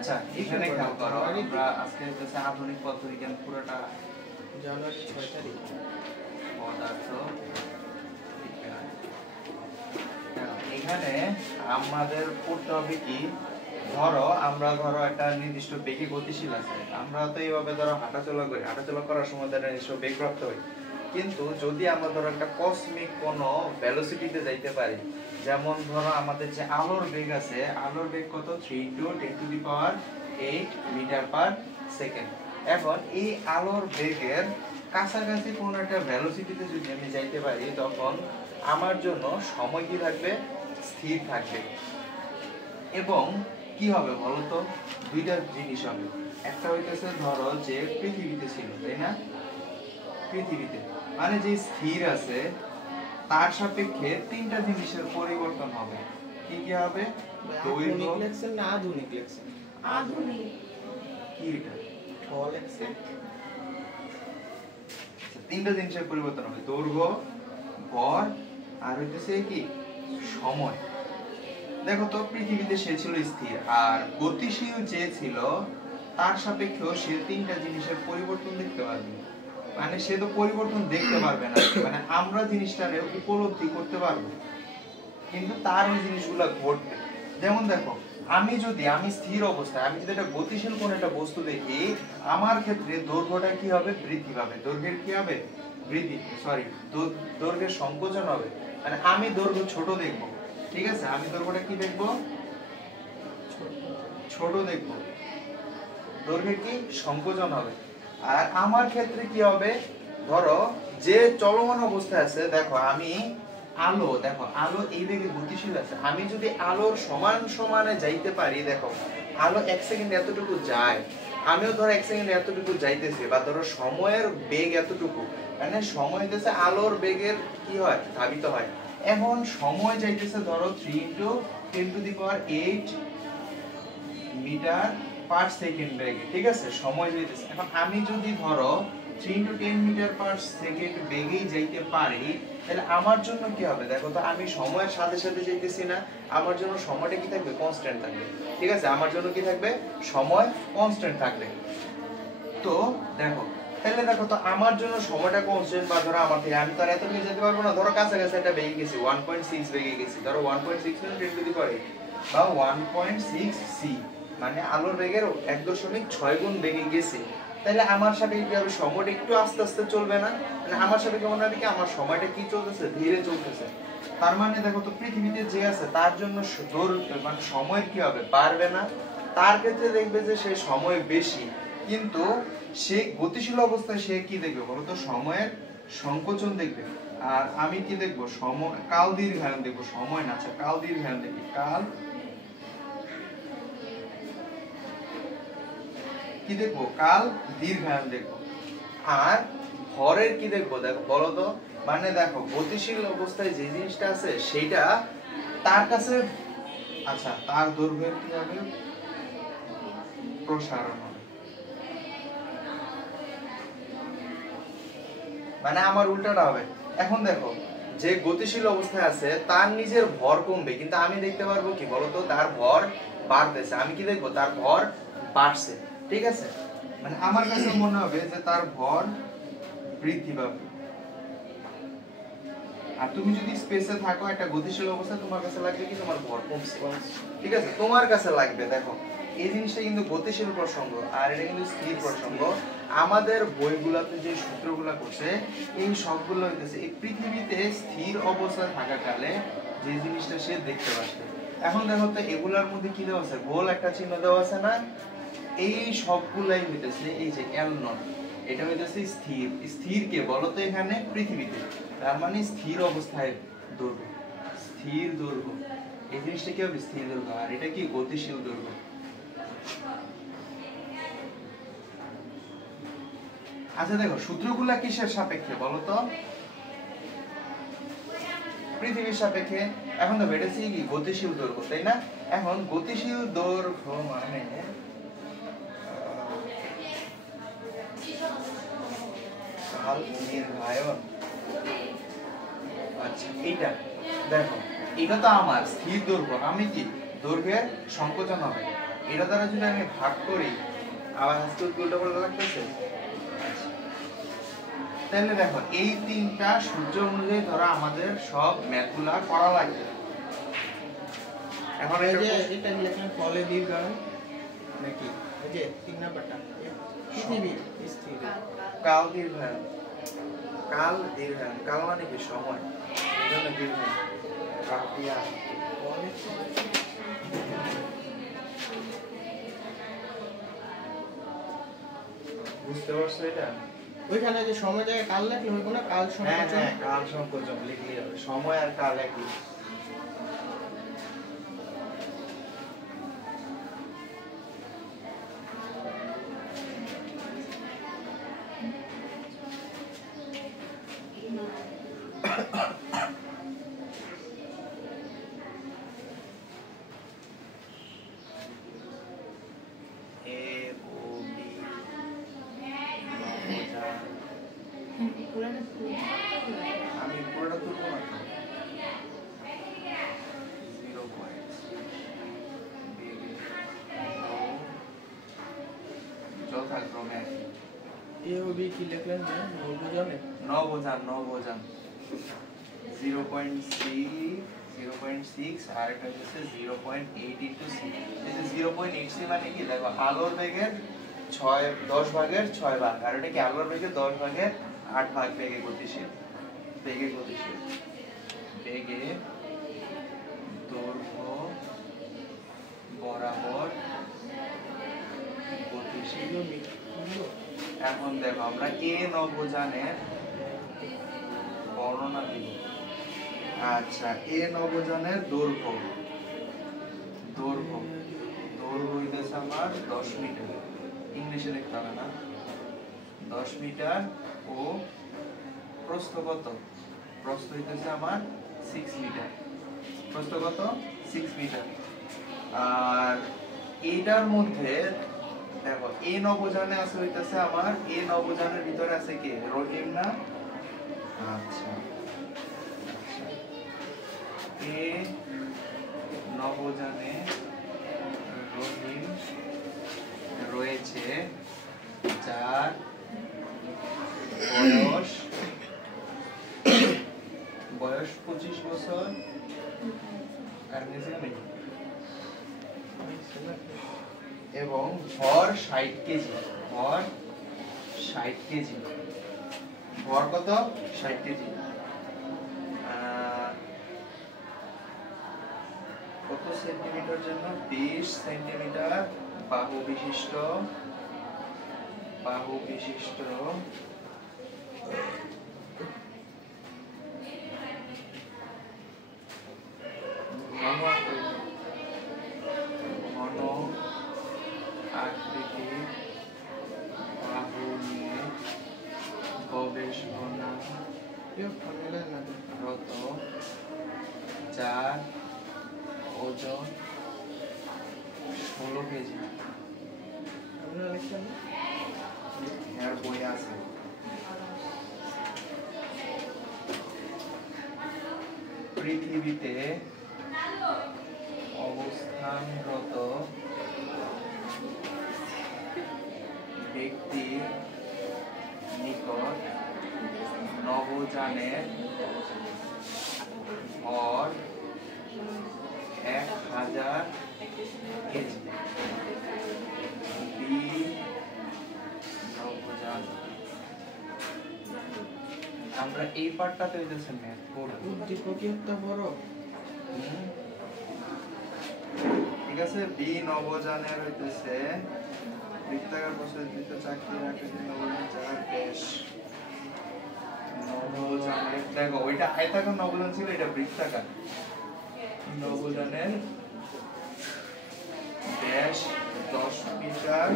আচ্ছা এখানে খেয়াল করো, আমরা আজকে হচ্ছে আধুনিক পদার্থবিজ্ঞান পুরোটা জানুয়ারি 6 তারিখ পদার্থ এখানে আমাদের পড়তে হবে কি, ধরো একটা নির্দিষ্ট বেগে গতিশীল আছে, আমরা তো এইভাবে ধরো হাঁটাচলা করি, হাঁটাচলা করার সময় নির্দিষ্ট বেগ প্রাপ্ত হই, কিন্তু যদি আমরা ধরো একটা কসমিক কোনো ভেলোসিটিতে যাইতে পারি, যেমন ধরো আমাদের যে আলোর বেগ আছে, আলোর বেগ কত 3 × 10⁸ মিটার পার সেকেন্ড। এখন এই আলোর বেগের কাছাকাছি কোনো একটা ভেলোসিটিতে যদি আমি যাইতে পারি, তখন আমার জন্য সময় কি থাকবে, স্থির থাকবে। এবং কি হবে বলতো, দুইটা জিনিস হবে। একটা হইতেছে ধরো যে পৃথিবীতে ছিল, তাই না, পৃথিবীতে মানে যে স্থির আছে তার সাপেক্ষে তিনটা জিনিসের পরিবর্তন হবে। কি কি হবে? দৈর্ঘ্য লেখছেন না আধুনিক লেখছেন? আধুনিক কি এটা ফল লেখছেন? তিনটা জিনিসের পরিবর্তন হবে, দৈর্ঘ্য, ভর আর হইতেছে কি সময়। দেখো তো পৃথিবীতে সে ছিল স্থির, আর গতিশীল যে ছিল তার সাপেক্ষেও সে তিনটা জিনিসের পরিবর্তন দেখতে পারবে। মানে সে তো পরিবর্তন দেখতে পারবে না, মানে আমরা জিনিসটারে উপলব্ধি করতে পারবো, কিন্তু তার ওই জিনিসগুলো ঘটবে। যেমন দেখো, আমি স্থির অবস্থায় আমি যদি একটা গতিশীল কোন একটা বস্তু দেখি, আমার ক্ষেত্রে দৈর্ঘ্যটা কি হবে, বৃদ্ধি পাবে। দৈর্ঘ্যের কি হবে, বৃদ্ধি, দৈর্ঘ্যের সংকোচন হবে। মানে আমি দৈর্ঘ্য ছোট দেখবো, ঠিক আছে, আমি দৈর্ঘ্যটা কি দেখবো, ছোট দেখবো, দৈর্ঘ্যের কি সংকোচন হবে। আর আমার ক্ষেত্রে কি হবে, ধরো যে চলমান অবস্থায় আছে, দেখো আলো এই বেগে গতিশীল আছে, আমি যদি আলোর সমানে যাইতে পারি, দেখো আলো 1 সেকেন্ড এতটুকু যায়, আমিও ধরো 1 সেকেন্ড এতটুকু যাইতেছি, বা ধরো সময়ের বেগ এতটুকু, মানে সময় হইতেছে আলোর বেগের কি হয়, ধাবিত হয়। এখন সময় যাইতেছে ধরো 3 × 10⁸ মিটার পার সেকেন্ড বেগে, ঠিক আছে, সময় যাইতেছে। এখন আমি যদি ধরো 3 × 10 মিটার পার সেকেন্ড বেগেই যাইতে পারি, তাহলে আমার জন্য কি হবে, দেখো তো আমি সময়ের সাথে সাথে যাইতেছি না, আমার জন্য সময়টা কি থাকবে, কনস্ট্যান্ট থাকবে, ঠিক আছে, আমার জন্য কি থাকবে, সময় কনস্ট্যান্ট থাকবে। তো দেখো তো আমার জন্য সময়টা কনস্ট্যান্ট, বা ধরো আমার থেকে আমি তো আর এত বেগে যেতে পারবো না, ধরো কাছাকাছি একটা বেগে গেছি, 1.6 বেগে গেছি, ধরো 1.6 বা 1.6 সি, মানে আলোর বেগের 1.6 গুণ বেগে গেছি, তাহলে আমার সাপেক্ষে কি হবে, সময়টা একটু আস্তে আস্তে চলবে না, মানে আমার সাপেক্ষে মনে হবে কি আমার সময়টা কি চলতেছে, ধীরে চলতেছে। তার মানে দেখো তো পৃথিবীতে যে আছে তার জন্য মানে সময় কি হবে, বাড়বে না, তার ক্ষেত্রে দেখবে যে সে সময় বেশি, কিন্তু সে গতিশীল অবস্থায় সে কি দেখবে বলতো, সময়ের সংকোচন দেখবে। আর আমি কি দেখবো, সময় কাল দীর্ঘায়ন দেখবো, সময় না, আচ্ছা কাল দীর্ঘায়ন দেখি, কাল কি দেখবো, কাল দীর্ঘায়ন দেখবো। আর ভরের কি দেখবো, দেখো বলো তো, মানে দেখো গতিশীল অবস্থায় যে জিনিসটা আছে সেটা তার কাছে, আচ্ছা তার দৈর্ঘ্যের কি হবে, প্রসারণ হবে, মানে আমার উল্টাটা হবে। এখন দেখো যে গতিশীল অবস্থায় আছে তার নিজের ভর কমবে, কিন্তু আমি দেখতে পারবো কি বলতো, তার ভর বাড়তেছে, আমি কি দেখবো, তার ভর বাড়ছে, ঠিক আছে, মানে আমার কাছে মনে হবে যে তার ভর বৃদ্ধি পাবে। আর তুমি যদি স্পেসে থাকো একটা গতিশীল অবস্থায়, তোমার কাছে লাগবে কি তোমার ভর কমছে, ঠিক আছে, তোমার কাছে লাগবে। দেখো এই জিনিসটা কিন্তু গতিশীল প্রসঙ্গ, আর এটা কিন্তু স্থির প্রসঙ্গ। আমাদের বইগুলোতে যে সূত্রগুলো করছে এই সবগুলো হইতেছে এই পৃথিবীতে স্থির অবস্থায় থাকাকালে যে জিনিসটা সে দেখতে পাচ্ছে। এখন দেখো তো এগুলার মধ্যে কি দেওয়া আছে, গোল একটা চিহ্ন দেওয়া আছে না, এই সবগুলাই হইতেছে এই যে L0, এটা হইতেছে স্থির। স্থির কে বলতো এখানে, পৃথিবীতে, তার মানে স্থির অবস্থায় দৈর্ঘ্য, স্থির দৈর্ঘ্য, এই জিনিসটা কি হবে, স্থির দৈর্ঘ্য, আর এটা কি গতিশীল দৈর্ঘ্য। আচ্ছা দেখো সূত্রগুলা কিসের সাপেক্ষে বলতো, পৃথিবীর সাপেক্ষে। এখন তো বেড়েছে কি গতিশীল দৈর্ঘ্য, তাই না, এখন গতিশীল দৈর্ঘ্য মানে আচ্ছা এইটা দেখো, এটা তো আমার স্থির দৈর্ঘ্য, আমি কি দৈর্ঘ্যের সংকোচন হবে, এটা দ্বারা যদি আমি ভাগ করি আবার আজকে উল্টো পাল্টা লাগতেছে। তাহলে দেখো এই তিনটা সূর্য অনুযায়ী ধরো আমাদের সব ম্যাথগুলা করা লাগবে। এখন এই যে এটা লিখলেন ফলে দীর্ঘায়ন নাকি এই যে 3 নাম্বারটা পৃথিবী স্থির কাল দীর্ঘায়ন, কাল দীর্ঘায়ন, কাল মানে কি সময়, এজন্য দীর্ঘায়ন কাটিয়া বুঝতে পারছো এটা? ওইখানে যে সময় জায়গায় কাল লিখলে হইব না, কাল হ্যাঁ সংকোচন হ্যাঁ, কাল সংকোচন লিখলেই হবে, সময় আর কাল একই। আমি পুরোটা তুলবো না তো। 0 পয়েন্ট যথাক্রমে এ ও বি কি লিখলেন যে নবজানে নবজান 0.6 আর এটা হচ্ছে 0.8 into c। এই যে 0.8c মানে কি দেখো আলোর বেগের 10 ভাগের 6 ভাগ, আর এটা কি আলোর বেগের 10 ভাগের 8 ভাগ বেগে গতিশীল। বেগে দৈর্ঘ্য বরাবর গতিশীল। এখন দেখো আমরা এ নবজানের বর্ণনা দিব। আচ্ছা, এ নবজানের দৈর্ঘ্য হইতেছে আমার 10 মিটার, ইংলিশে লিখতে হবে না, 10 মিটার। ও প্রস্থ কত? প্রস্থ হইতেছে আমার 6 মিটার। প্রস্থ কত? 6 মিটার। আর এইটার মধ্যে দেখো এ নবজানে আছে হইতেছে আমার, এ নবজানের ভিতরে আছে কে? রহিম না? আচ্ছা, এ নবজানে রহিম রয়েছে, যার বয়স 25 বছর আর নিচে নেই, এবং ভর 60 কেজি। ভর 60 কেজি। ভর কত? 60 কেজি। কত সেন্টিমিটার জন্য? 20 সেন্টিমিটার বাহু বিশিষ্ট ঘন আকৃতির বাহু নিয়ে গবেষণারত, যার ওজন 16 কেজি। এর বই আছে। পৃথিবীতে অবস্থানরত ব্যক্তির নিকট নবজানের ভর 1000 কেজি। নবজান, আমরা এই পার্টটাতে হইতেছে ম্যাথ করব। উদ্দীপকটা বড়, ঠিক আছে। বি নবজানের হইতেছে বৃত্তাকার প্রসারিত চাকরির আকৃতি নবজান, যার ব্যাস নবজানের, দেখো ওইটা আয়তাকার নবজান ছিল, এটা বৃত্তাকার। নবজানের ব্যাস 10 মিটার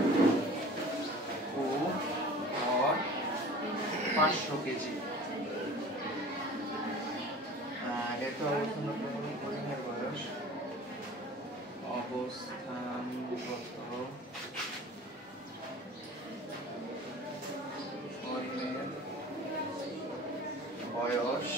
ও ভর 500 কেজি। এটা হরিণের বয়স, অবস্থানগত হরিণের বয়স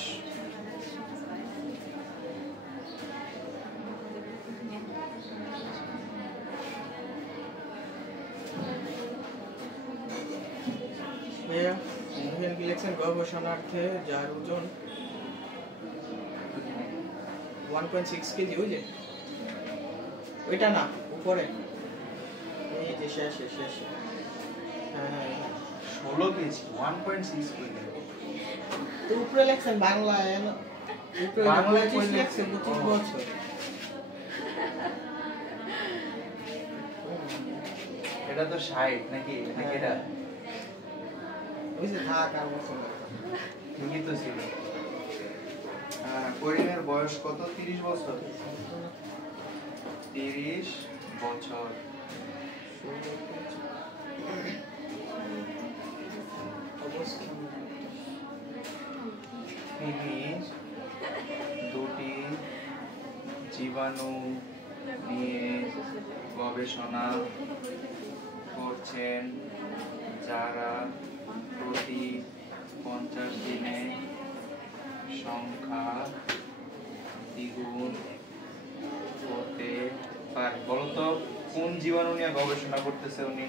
এখানে কি লিখছেন গবেষণার্থে যার ওজন 1.6 কেজি ওই যে ওইটা না উপরে এই যে শেষে হ্যাঁ 16 কেজি 1.6 কেজি তো উপরে লিখছেন বাংলায় উপরে বাংলায় 25 লিখছে 25 বছর এটা তো 60 নাকি নাকি এটা ওই যে থাক আর বছর ঠিকই তো ছিল করিমের বয়স কত 30 বছর 30 বছর তিনি দুটি জীবাণু নিয়ে গবেষণা করছেন যারা প্রতি 50 দিনে সংখ্যা দ্বিগুণ করতে পারে। বলতো কোন জীবাণু নিয়ে গবেষণা করতেছে উনি?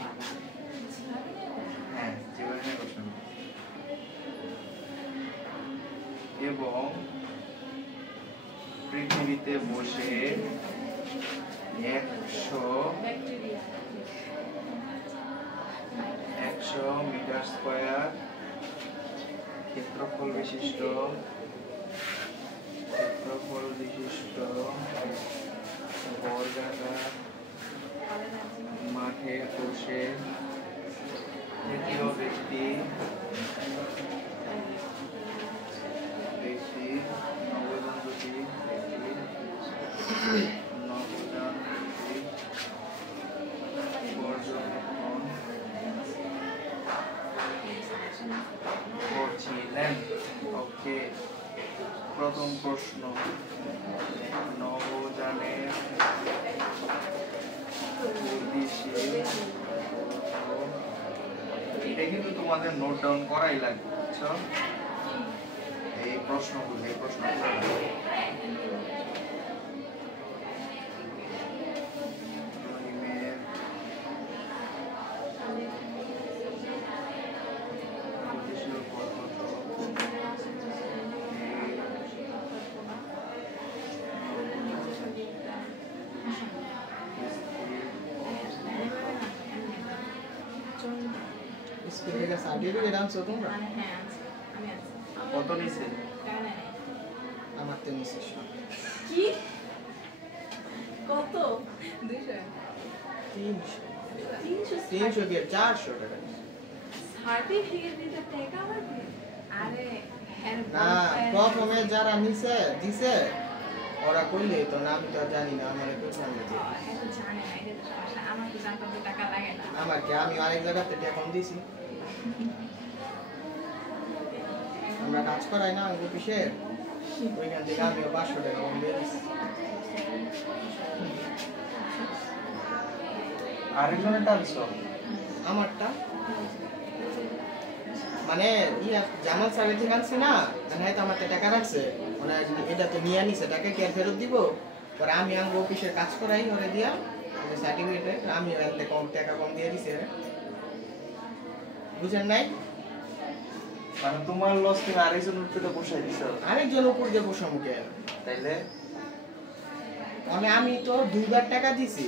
হ্যাঁ, জীবাণু নিয়ে গবেষণা এবং পৃথিবীতে বসে 100 মিটার স্কয়ার ক্ষেত্রফল বিশিষ্ট বর্গাকার মাঠে বসে তৃতীয় ব্যক্তি নবযান পর্যবেক্ষণ করছিলেন। ওকে, প্রথম প্রশ্ন, নবযানের এটা কিন্তু তোমাদের নোট ডাউন করাই লাগবে, বুঝছো? এই প্রশ্নগুলো সার্টিফিকেট আনছো তোমরা? কত নিছে? আমার তো নিছে কি কত 200 300 দিয়ে 400 টাকা সার্টিফিকেট দিতে টাকা লাগবে আরে না প্রথমে যারা নিছে দিছে ওরা কইলে তো না আমি তো জানি না আমার একটু জানি না এত জানে না এটা তো সমস্যা আমার তো জানতে তো টাকা লাগে না আমাকে আমি আরেক জায়গাতে টাকা কম দিছি আমরা কাজ করাই না অফিসের ওইখান থেকে আমি 500 টাকা কম দিয়ে দিছি আরেকজনের টানছো? আমারটা মানে জামাল স্যারের থেকে আনছি না মানে হয়তো আমার টাকা রাখছে মানে এটা তো নিয়ে নিছে টাকা কি আর ফেরত দিব পরে আমি আঙ্গ অফিসের কাজ করাই ওরে দিয়া সার্টিফিকেটে আমি এতে কম টাকা কম দিয়ে দিছে বুঝেন নাই মানে তোমার লস তুমি আরেকজনের উপরে বসাই দিছো? আরেকজন উপর দিয়ে বসা মুখে তাইলে মানে আমি তো দুইবার টাকা দিছি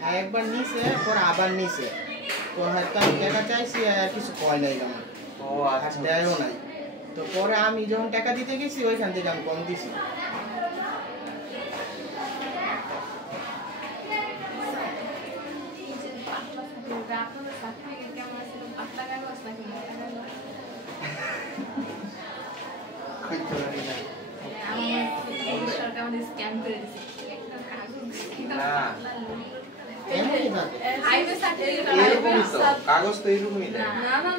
হ্যাঁ একবার নিছে পরে আবার নিছে তো হয়তো আমি টাকা চাইছি আর কিছু কয় নাই আমার ও আচ্ছা দেয়ও নাই তো পরে আমি যখন টাকা দিতে গেছি ওইখান থেকে আমি কম দিছি কাগজ তো এরকমই দেয়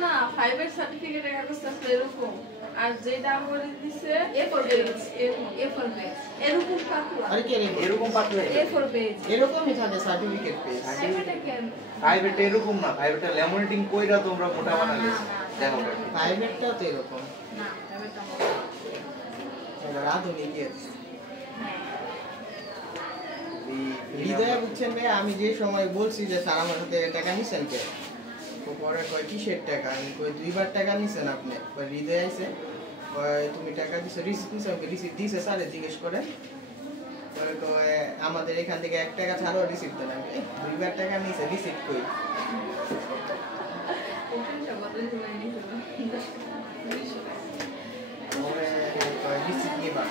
না 5 এর সার্টিফিকেটের কাগজটা এরকম আর যেটা বলে দিছে A4 পেজ এরকম পাতলা আরে কি এরকম পাতলা A4 পেজ এরকমই থাকে সার্টিফিকেট পেজ সেটা কেন প্রাইভেট এরকম না, প্রাইভেটে ল্যামিনেটিং কইরা তোমরা মোটা বানালে দেখো প্রাইভেটটাও তো এরকম না এটা এটা আধুনিক হৃদয় বুঝছেন ভাই আমি যে সময় বলছি যে স্যার আমার হাতে টাকা নিছেন কে পরে কয় কিসের টাকা, আমি কই 2বার টাকা নিছেন আপনি, কয় হৃদয় আইছে, কয় তুমি টাকা দিছো, রিসিপ্ট নিছো, আমি রিসিপ্ট দিছে স্যারে জিজ্ঞেস করে, পরে কয় আমাদের এখান থেকে 1 টাকা ছাড়াও রিসিপ্ট দেন, আমি 2বার টাকা নিছে রিসিপ্ট কই, পরে কয় রিসিপ্ট নিবা,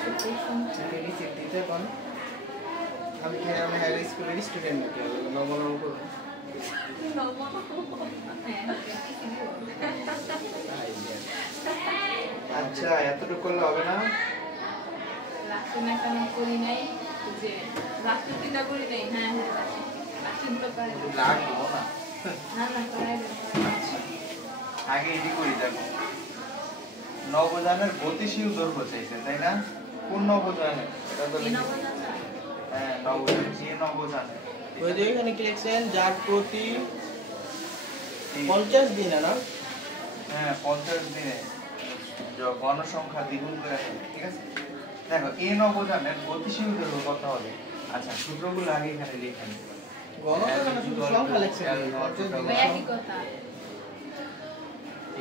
আমি রিসিপ্ট দিতে কোন, আমি কি আমি হাই স্কুলের স্টুডেন্ট নাকি নমন করব, আচ্ছা এতটুকু করলে হবে না? রাখতে না কেন করি নাই, যে রাখতে তিনটা করি নাই, হ্যাঁ হ্যাঁ রাখতে তো পারে লাগবো না। না না করে আচ্ছা আগে এটি করি, দেখো নবজানের গতিশীল দৈর্ঘ্য চাইছে তাই না? কোন নবজানের? এটা তো এই নাম্বার না হ্যাঁ নবজান, যে নবজানের ওই যে এখানে কি লিখছেন, যার প্রতি 50 দিন না, হ্যাঁ 50 দিনে গণসংখ্যা দ্বিগুণ করে ফেলে, ঠিক আছে? দেখো এই নবজানের গতিশীল দৈর্ঘ্য কত হবে? আচ্ছা সূত্রগুলো আগে এখানে লিখে নিই। গণনা শুধু সংখ্যা লিখছেন, 50 দিন একই কথা T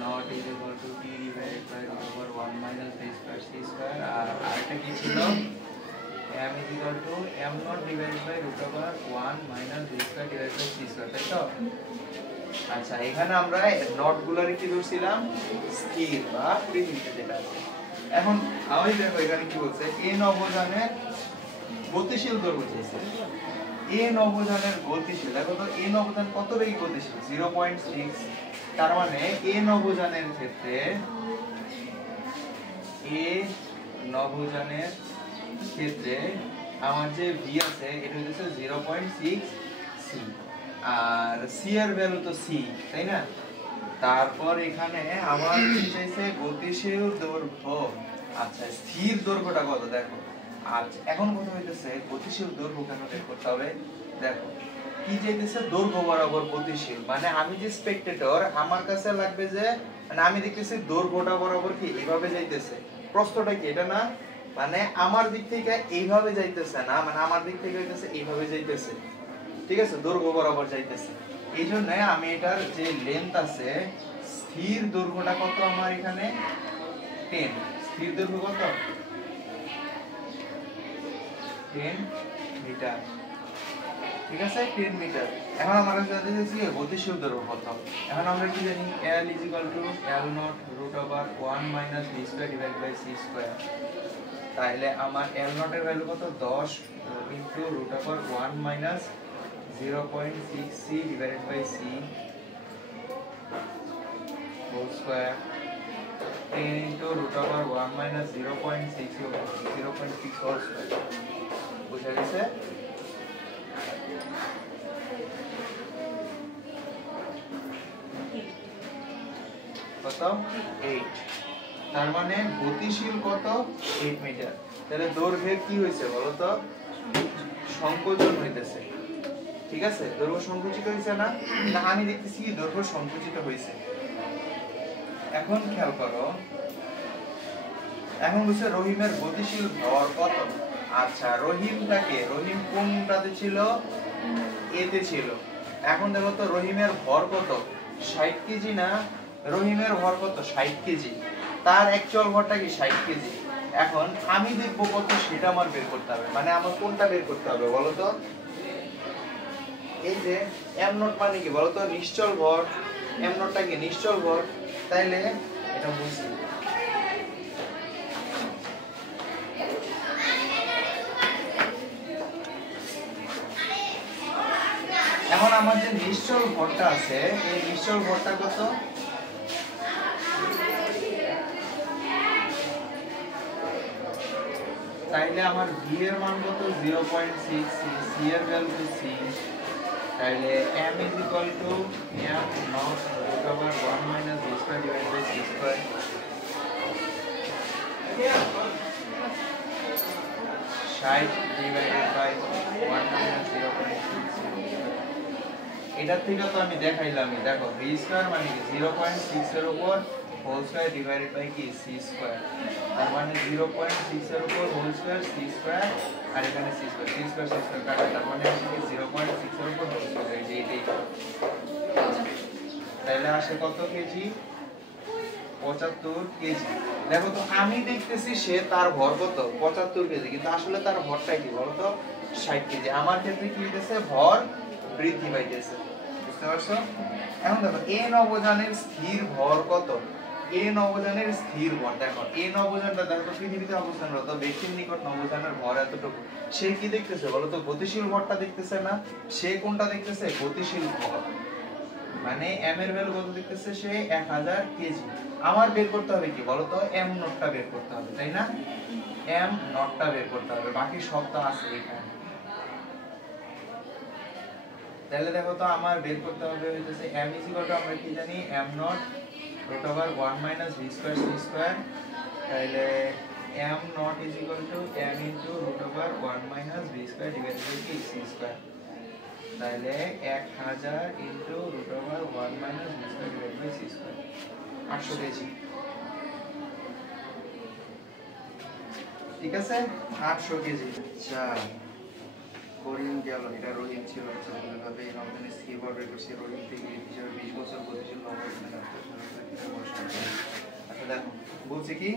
not is equal to T divided by root over 1 minus b square c square, আর আরেকটা কি ছিল, m is equal to m not divided by root over 1 minus b square divided by c square, তাই তো? আচ্ছা এখানে আমরা not গুলার কি ধরছিলাম, স্থির বা পৃথিবীতে যেটা আছে। এখন আমি দেখো এখানে কি বলছে, a নবজানের গতিশীল দৈর্ঘ্য চাইছে। a নবজানের গতিশীল, দেখো তো a নবজান কত বেশি গতিশীল, 0.6, তার মানে a নবজানের ক্ষেত্রে আমার যে v আছে এটা হচ্ছে 0.6 c, আর c এর ভ্যালু তো c, তাই না? তারপর এখানে আমার কি চাইছে, গতিশীল দৈর্ঘ্য। আচ্ছা স্থির দৈর্ঘ্যটা কত দেখো। আচ্ছা এখন কথা হইতেছে গতিশীল দৈর্ঘ্য কেন বের করতে হবে, দেখো কি চাইতেছে, দৈর্ঘ্য বরাবর গতিশীল, মানে আমি যে স্পেকটেটর আমার কাছে লাগবে যে, মানে আমি দেখতেছি দৈর্ঘ্যটা বরাবর কি এইভাবে যাইতেছে, প্রস্থটা কি এটা না, মানে আমার দিক থেকে এইভাবে যাইতেছে না, মানে আমার দিক থেকে হইতেছে এইভাবে যাইতেছে, ঠিক আছে, দৈর্ঘ্য বরাবর যাইতেছে। এই জন্য আমি এটার যে লেন্থ আছে, স্থির দৈর্ঘ্যটা কত আমার এখানে 10, স্থির দৈর্ঘ্য কত 10 মিটার, ঠিক আছে 10 মিটার। এখন আমরা জানতে চাইছি গতিশীল দৈর্ঘ্য কত। এখন আমরা কি জানি, L = L naught root over 1 minus b square divided by c square, তাহলে আমার L naught এর ভ্যালু কত, 10 into root over 1 minus 0.6 c divided by c whole square, 10 into root over 1 minus 0.6 whole square, বুঝা গেছে? কত 8, তার মানে গতিশীল কত 8 মিটার। তাহলে দৈর্ঘ্যের কি হইছে বলো তো, সংকোচন হইতেছে, ঠিক আছে, দৈর্ঘ্য সংকুচিত হইছে না, না আমি দেখতেছি কি দৈর্ঘ্য সংকুচিত হইছে। এখন খেয়াল করো, এখন হচ্ছে রহিমের গতিশীল ভর কত। আচ্ছা রহিম কোনটাতে ছিল, এতে ছিল। এখন দেখো তো রহিমের ভর কত, 60 কেজি না, রহিমের ভর কত 60 কেজি, তার অ্যাকচুয়াল ভরটা কি 60 কেজি। এখন আমি দেখবো কত সেটা আমার বের করতে হবে, মানে আমার কোনটা বের করতে হবে বলো তো, এই যে m নট মানে কি বলো তো, নিশ্চল ভর, m নটটা কি নিশ্চল ভর, তাইলে এটা বুঝছি। এখন আমার যে নিশ্চল ভরটা আছে, এই নিশ্চল ভরটা কত, তাইলে আমার v এর মান কত 0.6, c এর ভ্যালু তো c, তাইলে m = m naught root over 1 minus b square divided by c square, 60 divided by 1 minus 0.6। এটার থেকে তো আমি দেখাইলামই, দেখো v স্কয়ার মানে কি 0.6 এর উপর হোল স্কয়ার ডিভাইডেড বাই কি c স্কয়ার, তার মানে 0.6 এর উপর হোল স্কয়ার c স্কয়ার, আর এখানে c স্কয়ার কাটা, তার মানে হচ্ছে 0.6 এর উপর হোল স্কয়ার, এই যে এটাই। তাহলে আসে কত কেজি? 75 কেজি। দেখো তো আমি দেখতেছি সে তার ভর কত? 75 কেজি, কিন্তু আসলে তার ভরটা কি বলতো? 60 কেজি। আমার ক্ষেত্রে কি হইতেছে? ভর বৃদ্ধি পাইতেছে। বুঝতে পারছো? এখন দেখো এ নবযানের স্থির ভর কত? এ নবযানের স্থির ভর দেখো, এ নবযানটা দেখো পৃথিবীতে অবস্থানরত ব্যক্তির নিকট নবযানের ভর এতটুকু। সে কি দেখতেছে বলো তো? গতিশীল ভরটা দেখতেছে না, সে কোনটা দেখতেছে? গতিশীল ভর। মানে m এর ভ্যালু কত দেখতেছে সে? 1000 কেজি। আমার বের করতে হবে কি বলো তো? m নটটা বের করতে হবে, তাই না? m নটটা বের করতে হবে, বাকি সব তো আছে এখানে। তাহলে দেখো তো আমার বের করতে হবে হইতেছে m আমরা কি জানি? m not root over 1 minus v square c square, তাহলে m not is equal to m into root over 1 minus v square divided by c square, তাহলে 1000 into root over 1 minus v square divided by c square, 800 KG. ঠিক আছে, 800 KG. আচ্ছা, রহিম গেল, এটা রহিম ছিল। আচ্ছা, এইভাবে নবযানের স্থির ভর বের করছি। রহিম থেকে হিসাবে 20 বছর গতিশীল নবযানের আচ্ছা দেখো বলছে কি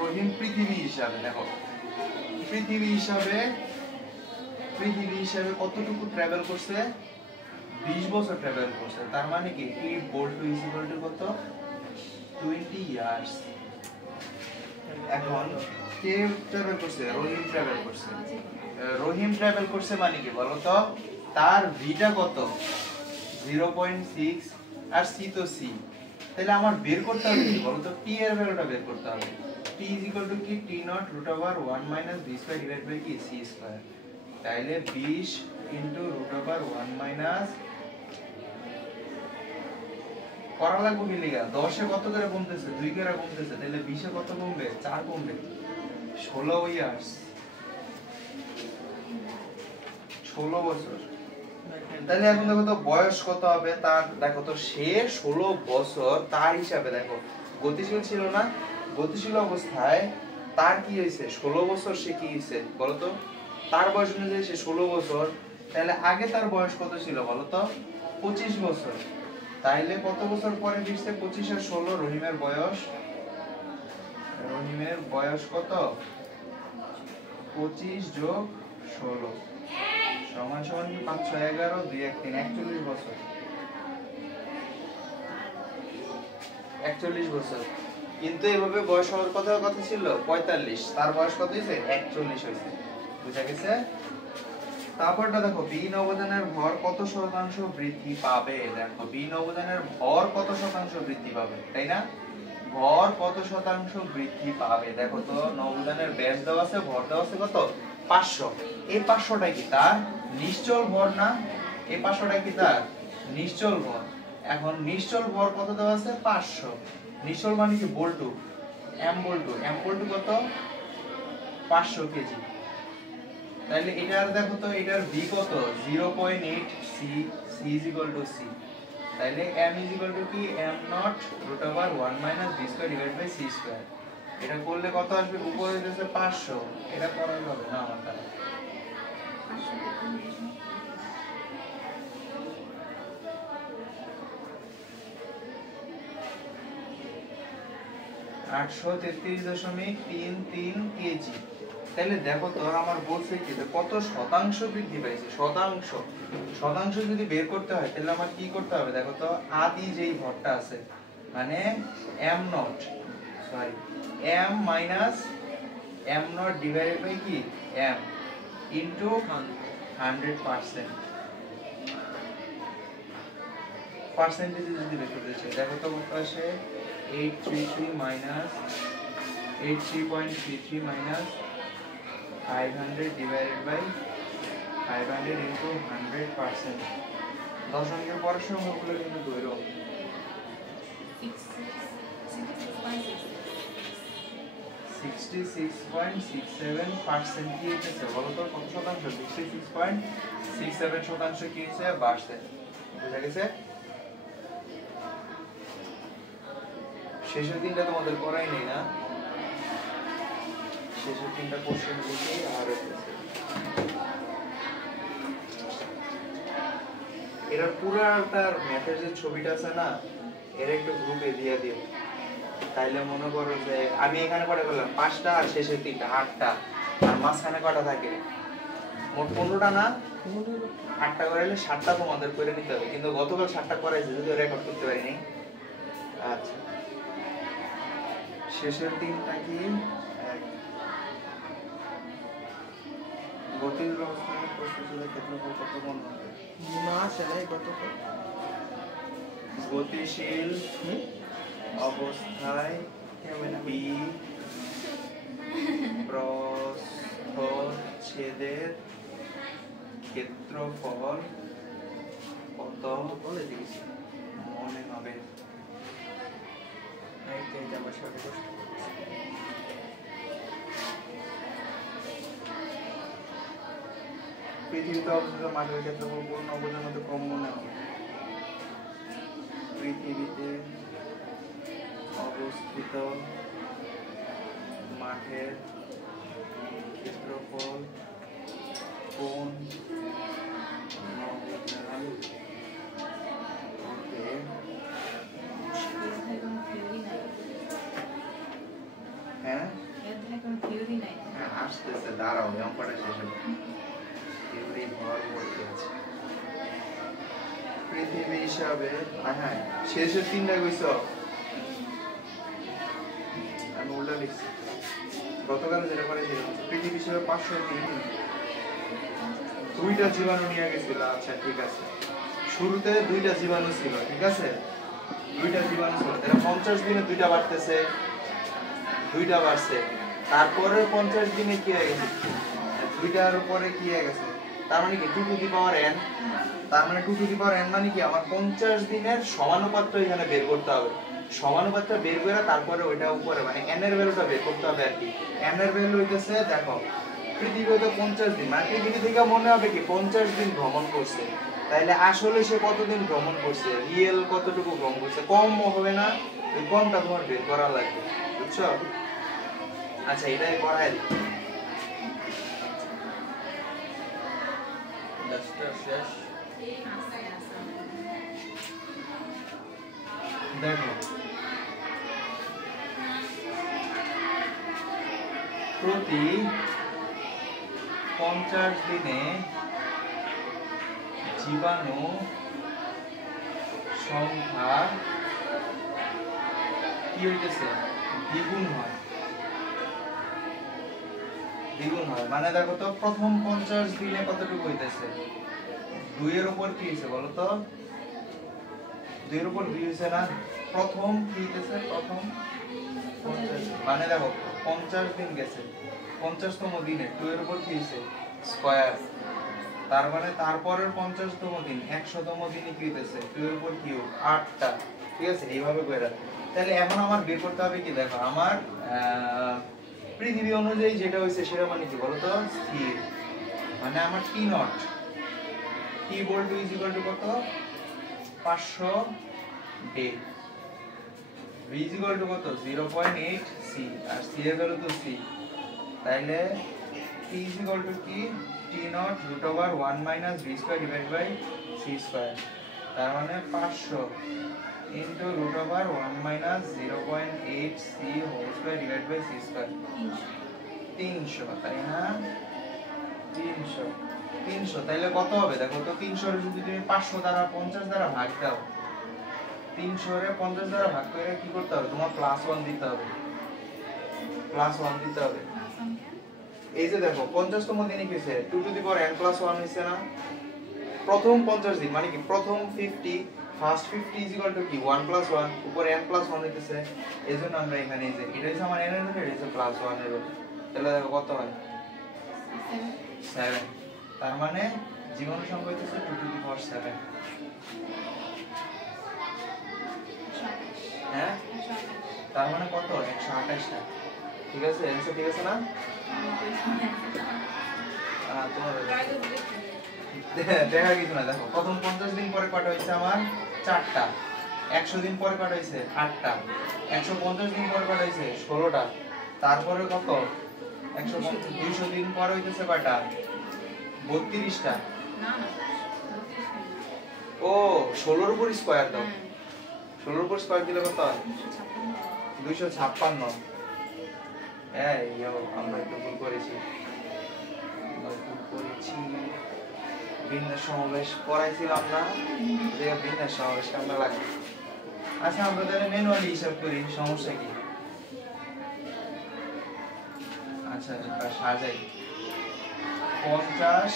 রহিম পৃথিবী হিসাবে, দেখো পৃথিবী হিসাবে কতটুকু ট্রাভেল করছে? 20 বছর ট্রাভেল করছে। তার মানে কি টি বল টু ইজ ইকুয়াল টু কত? 20 ইয়ার্স। এখন কে ট্রাভেল করছে? রহিম ট্রাভেল করছে। রহিম ট্রাভেল করছে মানে কি বলো তো? তার ভিটা কত? 0.6 আর সি তো সি। তাহলে আমার বের করতে হবে কি বলো তো? টি এর ভ্যালুটা বের করতে হবে। টি ইজ ইকুয়াল টু কি? T naught root over 1 minus B square divide by কি? C square. তাহলে 20 ইনটু রুট ওভার 1 মাইনাস করা লাগবে কি লিগা? 10 এ কত করে কমতেছে? 2 করে কমতেছে। তাহলে 20 এ কত কমবে? 4 কমবে। 16 ইয়ার্স, 16 বছর। তাহলে এখন দেখো তো বয়স কত হবে তার? দেখো তো সে 16 বছর, তার হিসাবে দেখো গতিশীল ছিল না? গতিশীল অবস্থায় তার কি হয়েছে? 16 বছর সে কি হয়েছে বলো তো? তার বয়স অনুযায়ী সে 16 বছর। তাহলে আগে তার বয়স কত ছিল বলো তো? 25 বছর। তাইলে কত বছর পরে ফিরছে? 25 আর 16, রহিমের বয়স কত? 25 যোগ 16 সমান সমান কি? 5 6 11 2 1 3, 41 বছর। 41 বছর। কিন্তু এভাবে বয়স হওয়ার কথা ছিল 45, তার বয়স কত হইছে? 41 হইছে। বুঝা গেছে? তারপরটা দেখো, বি নবযানের ভর কত শতাংশ বৃদ্ধি পাবে? দেখো বি নবযানের ভর কত শতাংশ বৃদ্ধি পাবে, তাই না? ভর কত শতাংশ বৃদ্ধি পাবে? দেখো তো নবযানের ব্যাস দেওয়া আছে, ভর দেওয়া আছে কত? 500। এই 500টা কি তার নিশ্চল ভর না? এই 500টা কি তার নিশ্চল ভর। এখন নিশ্চল ভর কত দেওয়া আছে? 500। নিশ্চল মানে কি? বল্টু, এম বল্টু কত? 500 কেজি। তাহলে এটার দেখো তো এটার v কত? 0.8 c, c is equal to c। তাহলে m is equal to কি? m not root over 1 minus b square divided by c square। এটা করলে কত আসবে? উপরে দিতেছে 500। এটা করা যাবে না আমার দ্বারা। 833.33 কেজি। তাহলে দেখো তো আমার বলছে কি কত শতাংশ বৃদ্ধি পাইছে? শতাংশ যদি বের করতে হয় তাহলে আমার কি করতে হবে? দেখো তো আদি যেই ভরটা আছে, মানে m নট ডিভাইডেড বাই কি? m into 100%। পার্সেন্টেজ যদি বের করতে চাই, দেখো তো কত আসে? 83.33 মাইনাস 500 divided by 500 into 100%। দশমিকের পরের সংখ্যাগুলো কিন্তু ধরো 66.67% কি হয়েছে বলো তো? কত শতাংশ? 66.67% কি হয়েছে? বাড়ছে। বুঝা গেছে? শেষের দিনটা তোমাদের করাই নেই না? শেষের তিনটা কোশ্চেন লিখে আর এরা পুরাটার ম্যাথের যে ছবিটা আছে না, এর একটু গ্রুপে দিয়ে দিও। তাইলে মনে করো যে আমি এখানে কটা করলাম, 5টা, আর শেষে 3টা, 8টা, আর মাঝখানে কটা থাকে, মোট 15টা না, 8টা করাইলে 7টা তোমাদের করে নিতে হবে। কিন্তু গতকাল 7টা করাইছে, যদিও রেকর্ড করতে পারিনি। আচ্ছা, শেষের 3টা কি? গতির ব্যবস্থায় প্রস্তুতের ক্ষেত্রফল কত গুণ হবে? না সেটাই কত গতিশীল অবস্থায় বি প্রস্থচ্ছেদের ক্ষেত্রফল কত বলে দিয়েছি। মনে হবে? এইটা আমার সাথে কষ্ট পৃথিবীতে অবস্থিত মাঠের ক্ষেত্রফল পূর্ণ অবস্থার মধ্যে কম মনে হবে। পৃথিবীতে অবস্থিত মাঠের ক্ষেত্রফল কোন নবজান হতে হ্যাঁ হ্যাঁ আসতেছে, দাঁড়াও অঙ্কটা শেষ হবে। থিওরি ভর করতে আছে পৃথিবী হিসাবে। হ্যাঁ শেষের 3টা কইছ, আমি উল্টা লিখছি। গতকাল যেটা করেছিলাম পৃথিবী হিসাবে 503 2টা জীবাণু নিয়ে গেছিল। আচ্ছা ঠিক আছে, শুরুতে 2টা জীবাণু ছিল, ঠিক আছে, 2টা জীবাণু ছিল। তাহলে 50 দিনে 2টা বাড়তেছে, 2টা বাড়ছে। তারপরে 50 দিনে কি হয়ে গেছে, 2টার উপরে কি হয়ে গেছে, তার মানে কি 2 টু দি পাওয়ার n। তার মানে 2 টু দি পাওয়ার n মানে কি, আমার 50 দিনের সমানুপাতটা এখানে বের করতে হবে। সমানুপাতটা বের করে তারপরে ওইটা উপরে মানে n এর ভ্যালুটা বের করতে হবে আর কি। n এর ভ্যালু হইতেছে, দেখো পৃথিবীতে 50 দিন, মানে পৃথিবী থেকে মনে হবে কি 50 দিন ভ্রমণ করছে। তাইলে আসলে সে কতদিন ভ্রমণ করছে, রিয়েল কতটুকু ভ্রমণ করছে, কম হবে না, ওই কমটা তোমার বের করা লাগবে, বুঝছো? আচ্ছা এটাই করাই দিই। শেষ। দেখো প্রতি 50 দিনে জীবাণু সংখ্যা কি হইতেছে, দ্বিগুণ হয়। দ্বিগুণ হয় মানে দেখো তো প্রথম 50 দিনে কতটুকু হইতেছে, 2 এর উপর কি হইছে বলো তো, 2 এর উপর 2 হইছে না, প্রথম কি হইতেছে, প্রথম 50 মানে দেখো 50 দিন গেছে, 50তম দিনে 2 এর উপর কি হইছে স্কয়ার। তার মানে তারপরের 50তম দিন 100তম দিনে কি হইতেছে 2 এর উপর কিউব 8টা, ঠিক আছে, এইভাবে কইরা। তাহলে এখন আমার বের করতে হবে কি, দেখো আমার পৃথিবী অনুযায়ী যেটা হইছে সেটা মানে কি বলতো, স্থির। মানে আমার টি নট, টি বলটু ইজ ইকুয়াল টু কত, 500 day, V is equal to কত 0.8 সি, আর সি এর ভ্যালু তো সি। তাইলে টি ইজ ইকুয়াল টু কি, T naught root over 1 minus V square divide by C square. তার মানে 500 into root over 1 minus 0.8 C whole square divide by C square, 300, তাই না, 300। তাইলে কত হবে দেখো তো, 300 এর যদি তুমি 500 দ্বারা 50 দ্বারা ভাগ দাও, 300 এর 50 দ্বারা ভাগ করে কি করতে হবে, তোমার +1 দিতে হবে, +1 দিতে হবে। এই যে দেখো 50তম দিনে কি হইছে, 2 টু দি পাওয়ার n + 1 হইছে না, প্রথম 50 দিন মানে কি প্রথম 50, ফার্স্ট 50 ইজ ইকুয়াল টু কি 1 + 1, উপরে n + 1 হইতেছে। এজন্য আমরা এখানে এই যে এটা হইছে আমার n এর ভ্যালু, এটা হইছে +1 এর ভ্যালু। তাহলে দেখো কত হয় 7। তার মানে জীবাণু সংখ্যা হইতেছে 2 টু দি পাওয়ার 7। হ্যাঁ তার মানে কত, 128টা, ঠিক আছে, অ্যানসার ঠিক আছে না? তোমার দেখা কিছু না, দেখো প্রথম 50 দিন পরে কটা হইছে আমার 4টা, 100 দিন পরে কটা হইছে 8টা, 150 দিন পরে কটা হইছে 16টা, তারপরে কত 200 দিন পরে হইতেছে কয়টা 32টা, ও 16 এর উপর স্কয়ার দাও। 16 এর উপর স্কয়ার দিলে কত হয়? 256। আমরা একটু ভুল করেছি। বিন্যাস সমাবেশ পড়াইছিলাম না, যে বিন্যাস সমাবেশ কেমন লাগে। আচ্ছা আমরা তাহলে ম্যানুয়ালি হিসাব করি, সমস্যা কি? আচ্ছা এটা সাজাই। 50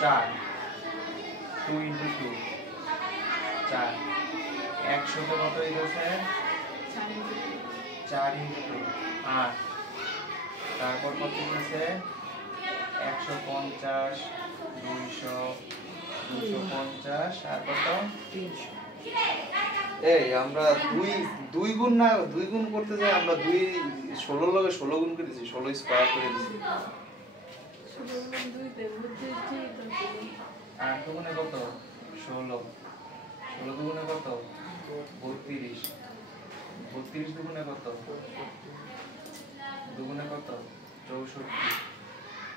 4 2 into 2 4 100 তে কত হইছে? 4 into 2 8। তারপর কত হইছে? 150 200 250 আর কত? 300। এই আমরা দুই গুণ না, দুই গুণ করতে যাই আমরা 16 লগে 16 গুণ করে দিছি, 16 স্কয়ার করে দিছি। 8 দুগুণে কত? 16 16 দুগুণে কত? 32 32 দুগুণে কত? দুগুণে কত? 64।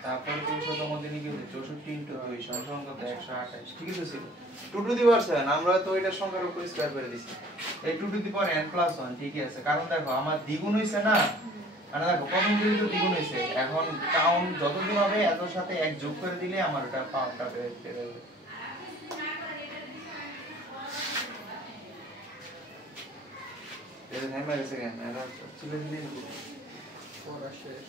তারপর 200 মধ্যে কি হচ্ছে? 64 into 2 সমান কত? 128। ঠিক আছে ছিল 2 টু দি পাওয়ার 7। আমরা তো এটা সংখ্যার উপর স্কয়ার করে দিছি। এই 2 টু দি পাওয়ার n + 1 ঠিকই আছে, কারণ দেখো আমার দ্বিগুণ হইছে না, মানে দেখো প্রথম দিকে তো দ্বিগুণ হইছে, এখন কাউন্ট যতদিন হবে এতর সাথে 1 যোগ করে দিলে আমার এটা পাওয়ারটা বের হবে। এটা নেমে গেছে কেন? এটা চলে দিলে পড়া শেষ।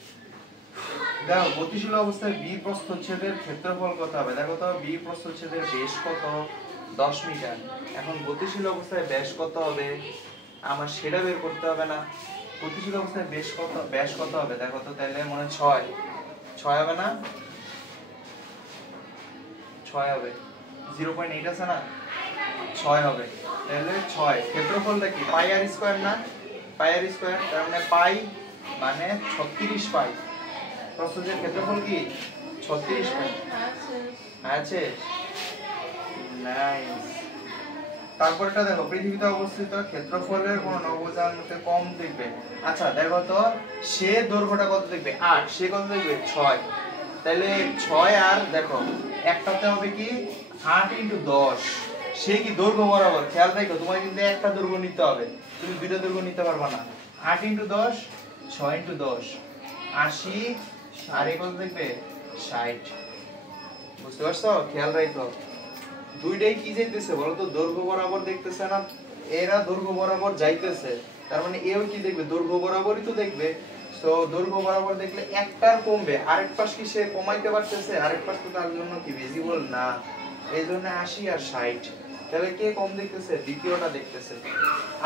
দেখো গতিশীল অবস্থায় বি প্রস্থচ্ছেদের ক্ষেত্রফল কত হবে? দেখো তো বি প্রস্থচ্ছেদের ব্যাস কত? 10 মিটার। এখন গতিশীল অবস্থায় ব্যাস কত হবে? আমার সেটা বের করতে হবে না? গতিশীল অবস্থায় ব্যাস কত হবে? দেখো তো তাহলে মনে 6 হবে না? 6 হবে। 0.8 আছে না? 6 হবে। তাহলে 6 ক্ষেত্রফলটা কি? পাই আর স্কয়ার না? পাই আর স্কয়ার, তার মানে পাই মানে 36 পাই। প্রস্থচ্ছেদের ক্ষেত্রফল কি? 36 পাই। আছে নাইস। তারপরটা দেখো পৃথিবীতে অবস্থিত ক্ষেত্রফলের কোন নবজানকে কম দেখবে। আচ্ছা দেখো তো সে দৈর্ঘ্যটা কত দেখবে? 8, সে কত দেখবে? 6। তাহলে 6 আর দেখো একটাতে হবে কি 8 into 10। সে কি দৈর্ঘ্য বরাবর, খেয়াল রাখো তোমার কিন্তু একটা দৈর্ঘ্য নিতে হবে, তুমি দুইটা দৈর্ঘ্য নিতে পারবে না। 8 into 10 6 into 10 80 আর এই কত দেখবে? 60। বুঝতে পারছো? খেয়াল রাখো দুইটাই কি যাইতেছে বলো তো? দৈর্ঘ্য বরাবর দেখতেছে না, এরা দৈর্ঘ্য বরাবর যাইতেছে, তার মানে এও কি দেখবে? দৈর্ঘ্য বরাবরই তো দেখবে। তো দৈর্ঘ্য বরাবর দেখলে একটার কমবে, আরেক পাশ কি সে কমাইতে পারতেছে? আরেক পাশ তো তার জন্য কি ভিজিবল না, এইজন্য 80 আর 60। তাহলে কে কম দেখতেছে? দ্বিতীয়টা দেখতেছে।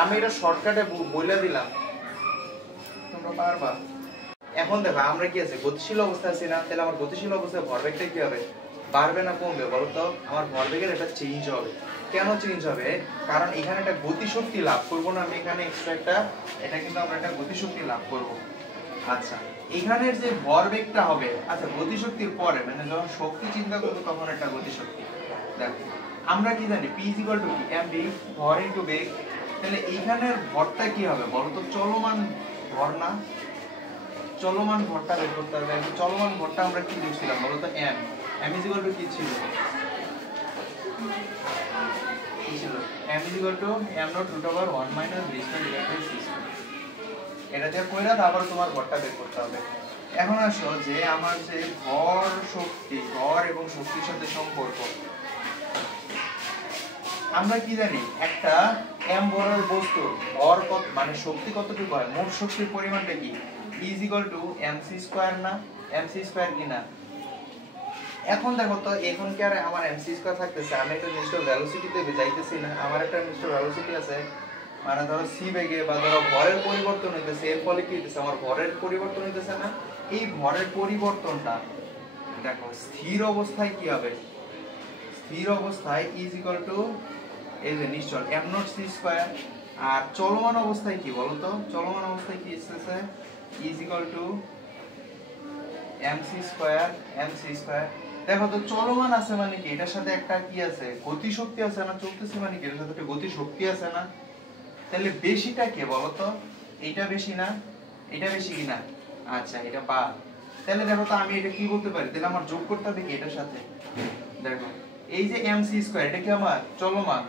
আমি এটা শর্টকাটে বলে দিলাম, তোমরা পারবা। এখন দেখো আমরা কি আছে? গতিশীল অবস্থায় আছি না? তাহলে আমার গতিশীল অবস্থায় ভরবেগটা কি হবে? বাড়বে না কমবে বলো তো? আমার ভরবেগের একটা চেঞ্জ হবে। কেন চেঞ্জ হবে? কারণ এখানে একটা গতিশক্তি লাভ করব না আমি, এখানে এক্সট্রা একটা, এটা কিন্তু আমরা একটা গতিশক্তি লাভ করব। আচ্ছা এখানের যে ভরবেগটা হবে, আচ্ছা গতিশক্তির পরে মানে যখন শক্তি চিন্তা করব তখন একটা গতিশক্তি। দেখো আমরা কি জানি p = কি? mv, ভর ইনটু বেগ। তাহলে এইখানের ভরটা কি হবে বলো তো? চলমান ভর না? চলমান ভরটা বের করতে হবে। চলমান ভরটা আমরা কি লিখছিলাম বলো তো? m m = কি ছিল? কি ছিল? m = m0√1 - v²/c²। এটা দিয়ে কইরা তারপর তোমার ভরটা বের করতে হবে। এখন আসো যে আমার যে ভর শক্তি, ভর এবং শক্তির সাথে সম্পর্ক, আমরা কি জানি? একটা m ভরের বস্তু ভর কত মানে শক্তি কতটুকু হয়? মোট শক্তির পরিমাণটা কি? E = mc² না? mc² কি না? এখন দেখো তো এখন কি আর আমার mc² থাকতেছে? আমি একটা নির্দিষ্ট ভেলোসিটিতে যাইতেছি না, আমার একটা নির্দিষ্ট ভেলোসিটি আছে, মানে ধরো c বেগে বা ধরো ভরের পরিবর্তন হইতেছে, এর ফলে কি হইতেছে? আমার ভরের পরিবর্তন হইতেছে না? এই ভরের পরিবর্তনটা দেখো স্থির অবস্থায় কি হবে? স্থির অবস্থায় E = এই যে নিশ্চল m0c²। আর চলমান অবস্থায় কি বলো তো? চলমান অবস্থায় কি আসছে? E = mc²। দেখো তো চলমান আছে মানে কি? এটার সাথে একটা কি আছে? গতি শক্তি আছে না? চলতেছে মানে কি? এটার সাথে একটা গতি শক্তি আছে না? তাহলে বেশিটা কে বলো তো? এটা বেশি না? এটা বেশি কিনা? আচ্ছা এটা বাদ। তাহলে দেখো তো আমি এটা কি বলতে পারি? তাহলে আমার যোগ করতে হবে কি এটার সাথে? দেখো এই যে mc স্কয়ার এটা কি আমার চলমান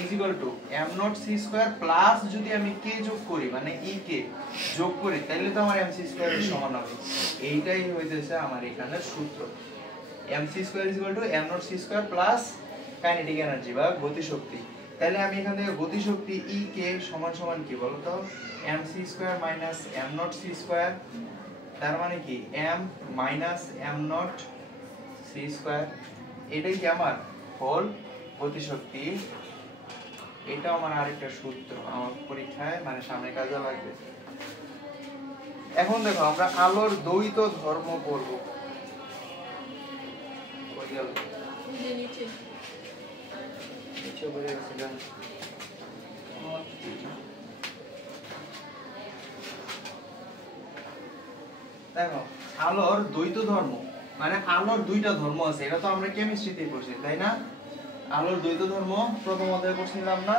is equal two m not c square plus যদি আমি k যোগ করি মানে e কে যোগ করি তাহলে তো আমার mc স্কয়ার এর সমান হবে। এইটাই হইতেছে আমার এখানের সূত্র। mc square is equal two m not c square plus kinetic energy বা গতিশক্তি। তাহলে আমি এখান থেকে গতিশক্তি e কে সমান সমান কি বলো তো mc square minus m not c square, তার মানে কি m minus m not c square. এটাই কি আমার হোল গতিশক্তি। এটা আমার আরেকটা সূত্র আমার পরীক্ষায় মানে সামনে কাজে লাগবে। এখন দেখো আমরা আলোর দ্বৈত ধর্ম করব। নিচে নিচে বলে গেছিলাম দেখো আলোর দ্বৈত ধর্ম মানে আলোর দুইটা ধর্ম আছে, এটা তো আমরা কেমিস্ট্রিতে পড়ছি তাই না? আলোর দ্বৈত ধর্ম প্রথম অধ্যায়ে পড়ছিলাম না?